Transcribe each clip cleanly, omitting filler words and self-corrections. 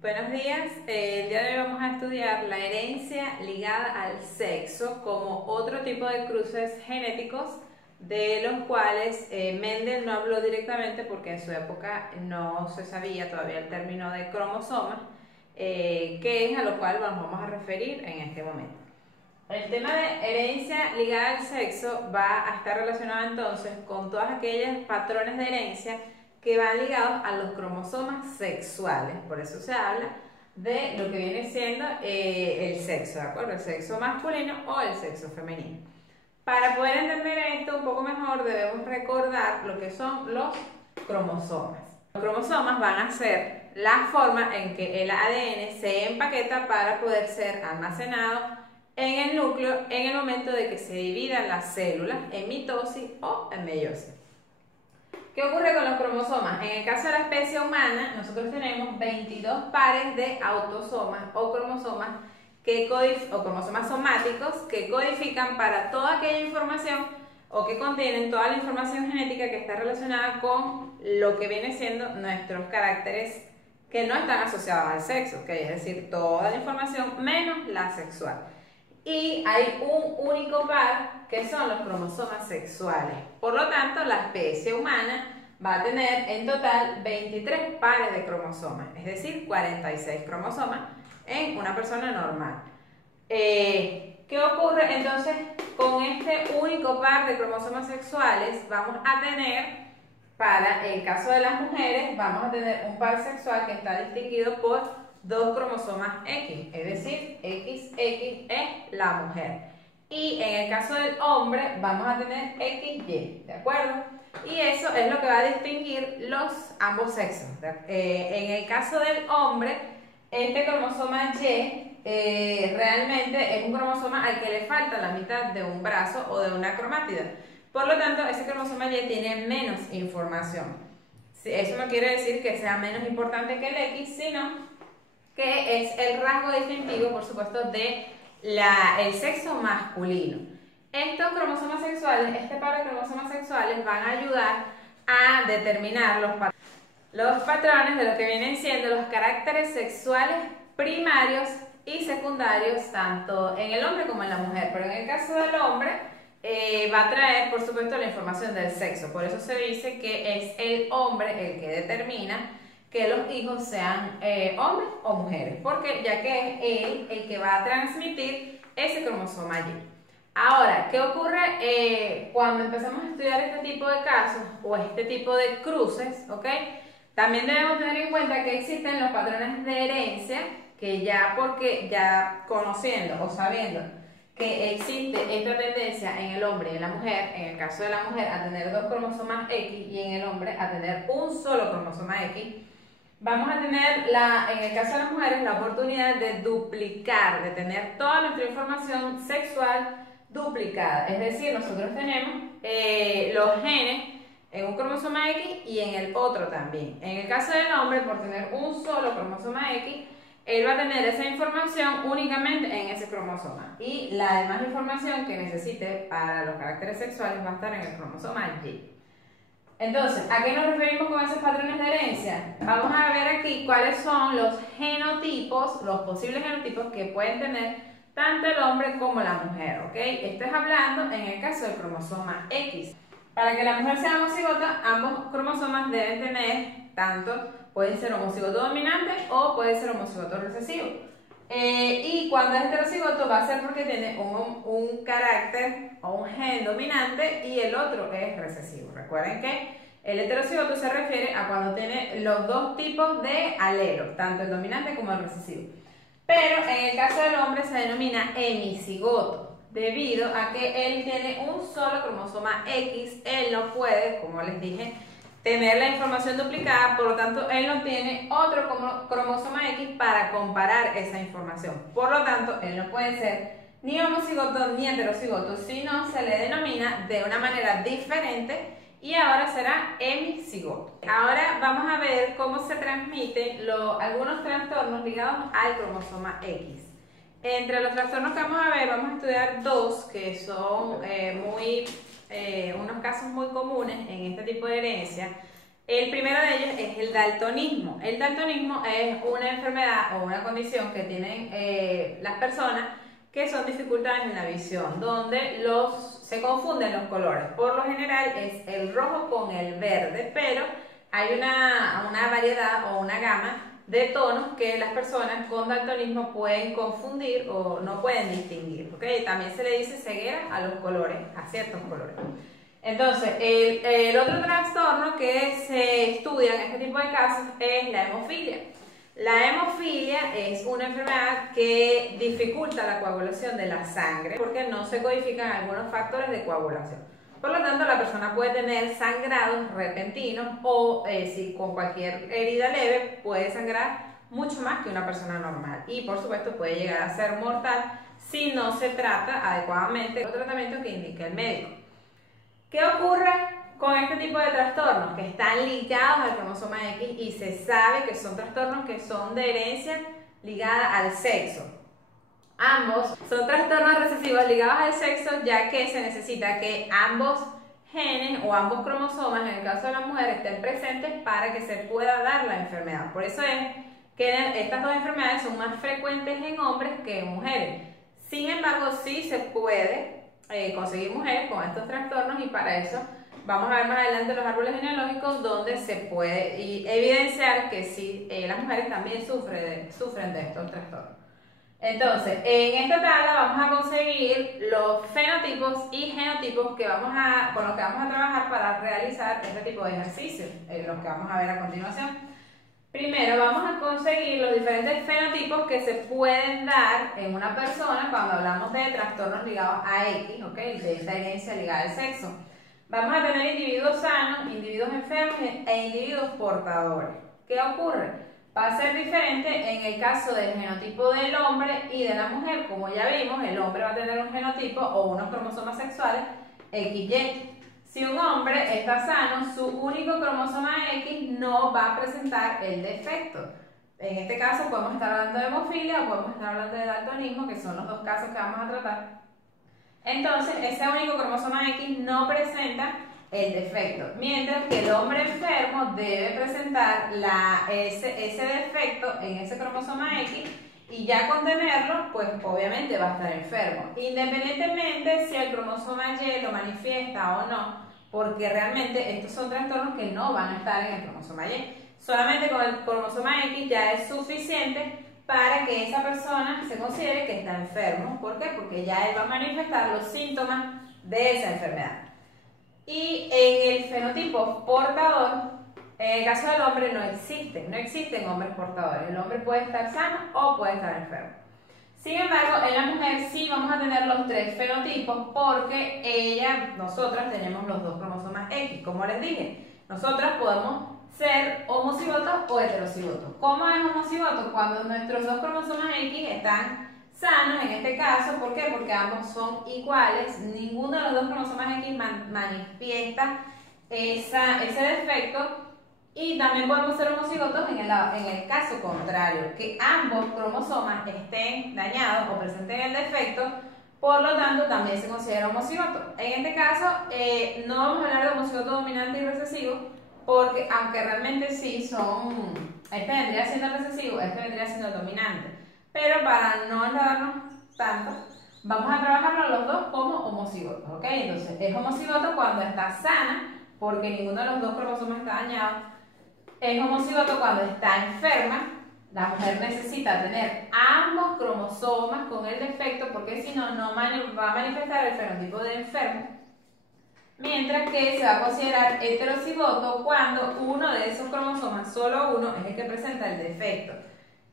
Buenos días, el día de hoy vamos a estudiar la herencia ligada al sexo como otro tipo de cruces genéticos de los cuales Mendel no habló directamente porque en su época no se sabía todavía el término de cromosomas, que es a lo cual nos vamos a referir en este momento. El tema de herencia ligada al sexo va a estar relacionado entonces con todos aquellos patrones de herencia que van ligados a los cromosomas sexuales. Por eso se habla de lo que viene siendo el sexo, ¿de acuerdo? El sexo masculino o el sexo femenino. Para poder entender esto un poco mejor debemos recordar lo que son los cromosomas. Los cromosomas van a ser la forma en que el ADN se empaqueta para poder ser almacenado en el núcleo en el momento de que se dividan las células en mitosis o en meiosis. ¿Qué ocurre con los cromosomas? En el caso de la especie humana, nosotros tenemos 22 pares de autosomas o cromosomas o cromosomas somáticos que codifican para toda aquella información o que contienen toda la información genética que está relacionada con lo que viene siendo nuestros caracteres que no están asociados al sexo, ¿okay? Es decir, toda la información menos la sexual. Y hay un único par que son los cromosomas sexuales. Por lo tanto, la especie humana va a tener en total 23 pares de cromosomas, es decir, 46 cromosomas en una persona normal. ¿Qué ocurre entonces con este único par de cromosomas sexuales? Vamos a tener, para el caso de las mujeres, vamos a tener un par sexual que está distinguido por dos cromosomas X, es decir, XX es la mujer. Y en el caso del hombre vamos a tener XY, ¿de acuerdo? Y eso es lo que va a distinguir ambos sexos. En el caso del hombre, este cromosoma Y realmente es un cromosoma al que le falta la mitad de un brazo o de una cromátida. Por lo tanto, ese cromosoma Y tiene menos información. Eso no quiere decir que sea menos importante que el X, sino que es el rasgo distintivo, por supuesto, de el sexo masculino. Estos cromosomas sexuales, este par de cromosomas sexuales van a ayudar a determinar los patrones de lo que vienen siendo los caracteres sexuales primarios y secundarios tanto en el hombre como en la mujer. Pero en el caso del hombre va a traer, por supuesto, la información del sexo. Por eso se dice que es el hombre el que determina que los hijos sean hombres o mujeres, porque ya que es él el que va a transmitir ese cromosoma Y. Ahora, ¿qué ocurre cuando empezamos a estudiar este tipo de casos o este tipo de cruces? ¿Ok? También debemos tener en cuenta que existen los patrones de herencia, que ya conociendo o sabiendo que existe esta tendencia en el hombre y en la mujer, en el caso de la mujer a tener dos cromosomas X y en el hombre a tener un solo cromosoma X, vamos a tener, en el caso de las mujeres, la oportunidad de duplicar, de tener toda nuestra información sexual duplicada. Es decir, nosotros tenemos los genes en un cromosoma X y en el otro también. En el caso del hombre, por tener un solo cromosoma X, él va a tener esa información únicamente en ese cromosoma. Y la demás información que necesite para los caracteres sexuales va a estar en el cromosoma Y. Entonces, ¿a qué nos referimos con esos patrones de herencia? Vamos a ver aquí cuáles son los genotipos, los posibles genotipos que pueden tener tanto el hombre como la mujer, ¿ok? Esto es hablando en el caso del cromosoma X. Para que la mujer sea homocigota, ambos cromosomas deben tener pueden ser homocigoto dominante o puede ser homocigoto recesivo. Y cuando es heterocigoto va a ser porque tiene un carácter o un gen dominante y el otro es recesivo. Recuerden que el heterocigoto se refiere a cuando tiene los dos tipos de alelos, tanto el dominante como el recesivo. Pero en el caso del hombre se denomina hemicigoto, debido a que él tiene un solo cromosoma X, él no puede, como les dije, tener la información duplicada, por lo tanto él no tiene otro cromosoma X para comparar esa información. Por lo tanto, él no puede ser ni homocigoto ni heterocigoto, sino se le denomina de una manera diferente y ahora será hemicigoto. Ahora vamos a ver cómo se transmiten algunos trastornos ligados al cromosoma X. Entre los trastornos que vamos a ver, vamos a estudiar dos que son unos casos muy comunes en este tipo de herencia. El primero de ellos es el daltonismo. El daltonismo es una enfermedad o una condición que tienen las personas que son dificultades en la visión, donde se confunden los colores. Por lo general es el rojo con el verde, pero hay una variedad o una gama de tonos que las personas con daltonismo pueden confundir o no pueden distinguir, ¿ok? También se le dice ceguera a los colores, a ciertos colores. Entonces, el otro trastorno que se estudia en este tipo de casos es la hemofilia. La hemofilia es una enfermedad que dificulta la coagulación de la sangre porque no se codifican algunos factores de coagulación. Por lo tanto, la persona puede tener sangrados repentinos o si con cualquier herida leve puede sangrar mucho más que una persona normal y por supuesto puede llegar a ser mortal si no se trata adecuadamente el tratamiento que indique el médico. ¿Qué ocurre con este tipo de trastornos? Que están ligados al cromosoma X y se sabe que son trastornos que son de herencia ligada al sexo. Ambos son trastornos recesivos ligados al sexo, ya que se necesita que ambos genes o ambos cromosomas, en el caso de la mujer, estén presentes para que se pueda dar la enfermedad. Por eso es que estas dos enfermedades son más frecuentes en hombres que en mujeres. Sin embargo, sí se puede conseguir mujeres con estos trastornos y para eso vamos a ver más adelante los árboles genealógicos donde se puede evidenciar que sí, las mujeres también sufren de estos trastornos. Entonces, en esta tabla vamos a conseguir los fenotipos y genotipos con los que vamos a trabajar para realizar este tipo de ejercicios, los que vamos a ver a continuación. Primero vamos a conseguir los diferentes fenotipos que se pueden dar en una persona cuando hablamos de trastornos ligados a X, ¿ok? De esta herencia ligada al sexo. Vamos a tener individuos sanos, individuos enfermos e individuos portadores. ¿Qué ocurre? Va a ser diferente en el caso del genotipo del hombre y de la mujer. Como ya vimos, el hombre va a tener un genotipo o unos cromosomas sexuales XY. Si un hombre está sano, su único cromosoma X no va a presentar el defecto. En este caso podemos estar hablando de hemofilia o podemos estar hablando de daltonismo, que son los dos casos que vamos a tratar. Entonces, ese único cromosoma X no presenta el defecto, mientras que el hombre enfermo debe presentar ese defecto en ese cromosoma X y ya con tenerlo, pues obviamente va a estar enfermo, independientemente si el cromosoma Y lo manifiesta o no, porque realmente estos son trastornos que no van a estar en el cromosoma Y. Solamente con el cromosoma X ya es suficiente para que esa persona se considere que está enfermo. ¿Por qué? Porque ya él va a manifestar los síntomas de esa enfermedad. Y en el fenotipo portador, en el caso del hombre no existen hombres portadores. El hombre puede estar sano o puede estar enfermo. Sin embargo, en la mujer sí vamos a tener los tres fenotipos porque nosotras tenemos los dos cromosomas X. Como les dije, nosotras podemos ser homocigotos o heterocigotos. ¿Cómo es homocigoto? Cuando nuestros dos cromosomas X están sanos, en este caso, ¿por qué? Porque ambos son iguales, ninguno de los dos cromosomas X manifiesta ese defecto. Y también podemos ser homocigotos en el caso contrario, que ambos cromosomas estén dañados o presenten el defecto, por lo tanto también se considera homocigoto. En este caso no vamos a hablar de homocigoto dominante y recesivo, porque aunque realmente sí este vendría siendo recesivo, este vendría siendo dominante, pero para no enredarnos tanto, vamos a trabajarlo los dos como homocigotos, ¿ok? Entonces es homocigoto cuando está sana, porque ninguno de los dos cromosomas está dañado. Es homocigoto cuando está enferma. La mujer necesita tener ambos cromosomas con el defecto porque si no, no va a manifestar el fenotipo de enfermo. Mientras que se va a considerar heterocigoto cuando uno de esos cromosomas, solo uno, es el que presenta el defecto.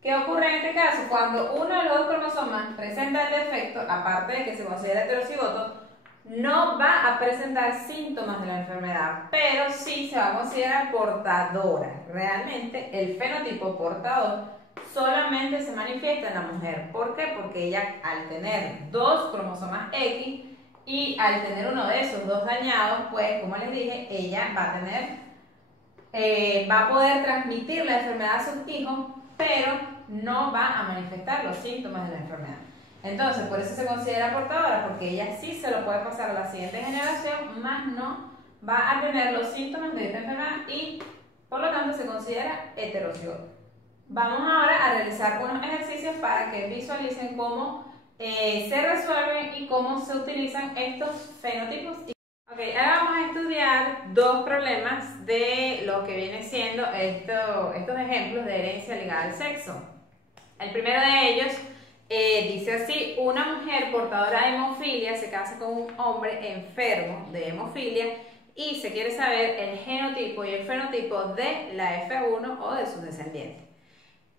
¿Qué ocurre en este caso? Cuando uno de los dos cromosomas presenta el defecto, aparte de que se considera heterocigoto, no va a presentar síntomas de la enfermedad, pero sí se va a considerar portadora. Realmente el fenotipo portador solamente se manifiesta en la mujer. ¿Por qué? Porque ella, al tener dos cromosomas X y al tener uno de esos dos dañados, pues como les dije, ella va a poder transmitir la enfermedad a sus hijos, pero no va a manifestar los síntomas de la enfermedad. Entonces, por eso se considera portadora, porque ella sí se lo puede pasar a la siguiente generación, más no va a tener los síntomas de esta enfermedad y por lo tanto se considera heterocigoto. Vamos ahora a realizar unos ejercicios para que visualicen cómo se resuelven y cómo se utilizan estos fenotipos. Ok, ahora vamos a estudiar dos problemas de lo que viene siendo estos ejemplos de herencia ligada al sexo. El primero de ellos dice así: una mujer portadora de hemofilia se casa con un hombre enfermo de hemofilia y se quiere saber el genotipo y el fenotipo de la F1 o de sus descendientes.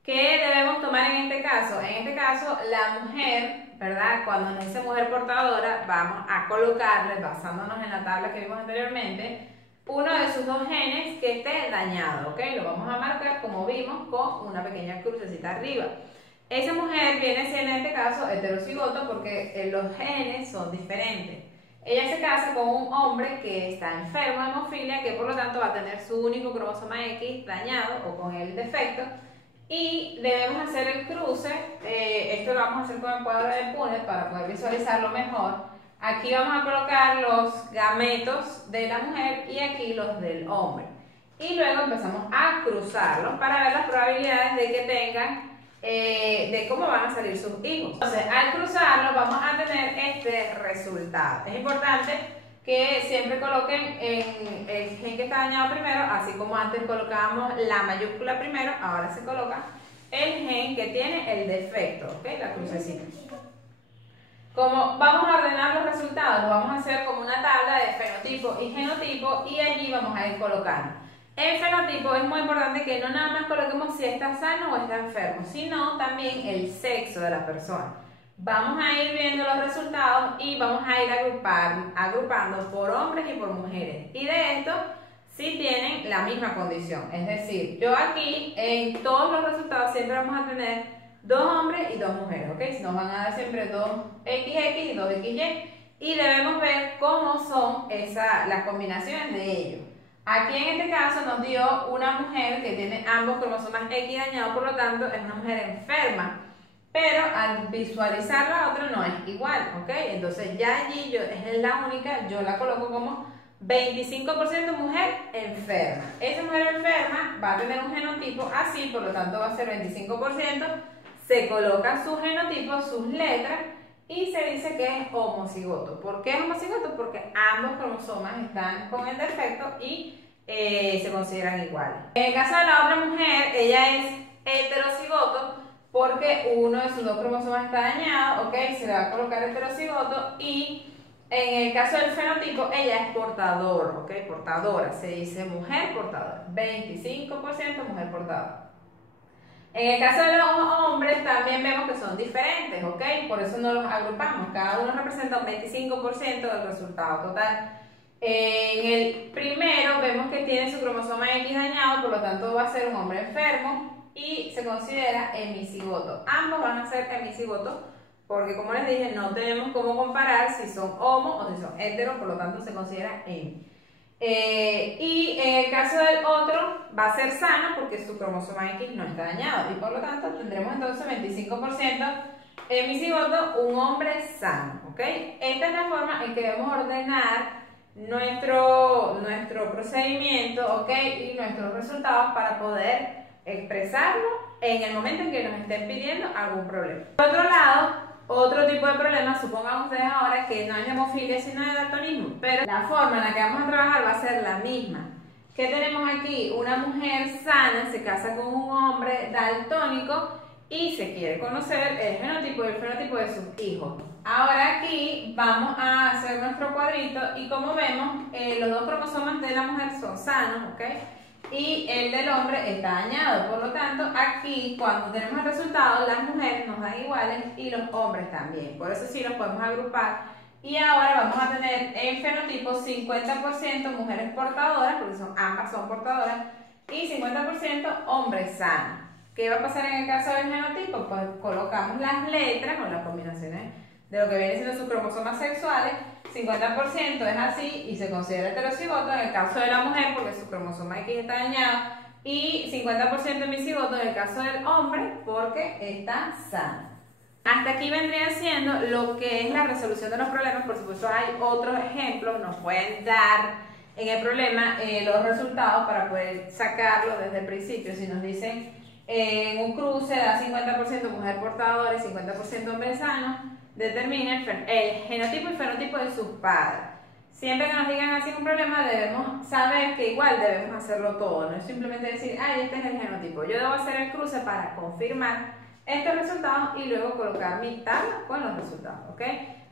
¿Qué debemos tomar en este caso? En este caso, la mujer, ¿verdad? Cuando nos dice mujer portadora, vamos a colocarle, basándonos en la tabla que vimos anteriormente, uno de sus dos genes que esté dañado, ¿ok? Lo vamos a marcar, como vimos, con una pequeña crucecita arriba. Esa mujer viene siendo, en este caso, heterocigoto porque los genes son diferentes. Ella se casa con un hombre que está enfermo de hemofilia, que por lo tanto va a tener su único cromosoma X dañado o con el defecto. Y debemos hacer el cruce, esto lo vamos a hacer con el cuadro de Punnett para poder visualizarlo mejor. Aquí vamos a colocar los gametos de la mujer y aquí los del hombre. Y luego empezamos a cruzarlos para ver las probabilidades de que tengan, de cómo van a salir sus hijos. Entonces, al cruzarlos vamos a tener este resultado. Es importante que siempre coloquen en el gen que está dañado primero, así como antes colocábamos la mayúscula primero, ahora se coloca el gen que tiene el defecto, ¿ok? La crucecita. Como vamos a ordenar los resultados, lo vamos a hacer como una tabla de fenotipo y genotipo y allí vamos a ir colocando. En fenotipo es muy importante que no nada más coloquemos si está sano o está enfermo, sino también el sexo de la persona. Vamos a ir viendo los resultados y vamos a ir agrupando por hombres y por mujeres. Y de esto sí tienen la misma condición. Es decir, yo aquí en todos los resultados siempre vamos a tener dos hombres y dos mujeres, ¿ok? Si nos van a dar siempre dos XX y dos XY. Y debemos ver cómo son las combinaciones de ellos. Aquí en este caso nos dio una mujer que tiene ambos cromosomas X dañados, por lo tanto es una mujer enferma. Pero al visualizar la otra no es igual, ¿ok? Entonces ya allí es la única, yo la coloco como 25% mujer enferma. Esa mujer enferma va a tener un genotipo así, por lo tanto va a ser 25%. Se colocan sus genotipos, sus letras y se dice que es homocigoto. ¿Por qué es homocigoto? Porque ambos cromosomas están con el defecto y se consideran iguales. En el caso de la otra mujer, ella es heterocigoto porque uno de sus dos cromosomas está dañado, ¿ok? Se le va a colocar heterocigoto y en el caso del fenotipo, ella es portador, ¿ok? Portadora, se dice mujer portadora, 25% mujer portadora. En el caso de los hombres también vemos que son diferentes, ¿ok? Por eso no los agrupamos, cada uno representa un 25% del resultado total. En el primero vemos que tiene su cromosoma X dañado, por lo tanto va a ser un hombre enfermo y se considera hemicigoto. Ambos van a ser hemicigotos porque, como les dije, no tenemos cómo comparar si son homo o si son hetero, por lo tanto se considera hemi. Y en el caso del otro va a ser sano porque su cromosoma X no está dañado y por lo tanto tendremos entonces 25% hemicigoto, un hombre sano, ¿ok? Esta es la forma en que debemos ordenar nuestro procedimiento, ¿ok? Y nuestros resultados para poder expresarlo en el momento en que nos estén pidiendo algún problema. Por otro lado, otro tipo de problema, supongan ustedes ahora que no es de hemofilia sino de daltonismo, pero la forma en la que vamos a trabajar va a ser la misma. ¿Qué tenemos aquí? Una mujer sana se casa con un hombre daltónico y se quiere conocer el genotipo y el fenotipo de sus hijos. Ahora aquí vamos a hacer nuestro cuadrito y como vemos, los dos cromosomas de la mujer son sanos, ¿ok? Y el del hombre está dañado, por lo tanto aquí cuando tenemos el resultado las mujeres nos dan iguales y los hombres también, por eso sí los podemos agrupar. Y ahora vamos a tener el fenotipo 50% mujeres portadoras, porque ambas son portadoras, y 50% hombres sanos. ¿Qué va a pasar en el caso del genotipo? Pues colocamos las letras o las combinaciones de lo que viene siendo sus cromosomas sexuales. 50% es así y se considera heterocigoto en el caso de la mujer porque su cromosoma X está dañado, y 50% hemicigoto en el caso del hombre porque está sano. Hasta aquí vendría siendo lo que es la resolución de los problemas. Por supuesto hay otros ejemplos, nos pueden dar en el problema los resultados para poder sacarlo desde el principio. Si nos dicen en un cruce da 50% mujer portadora y 50% hombre sano, determine el genotipo y fenotipo de sus padres. Siempre que nos digan así un problema, debemos saber que igual debemos hacerlo todo. No es simplemente decir, ay, este es el genotipo. Yo debo hacer el cruce para confirmar estos resultados y luego colocar mi tabla con los resultados, ¿ok?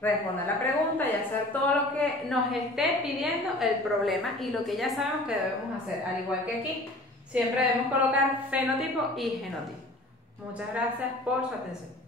Responder la pregunta y hacer todo lo que nos esté pidiendo el problema y lo que ya sabemos que debemos hacer. Al igual que aquí, siempre debemos colocar fenotipo y genotipo. Muchas gracias por su atención.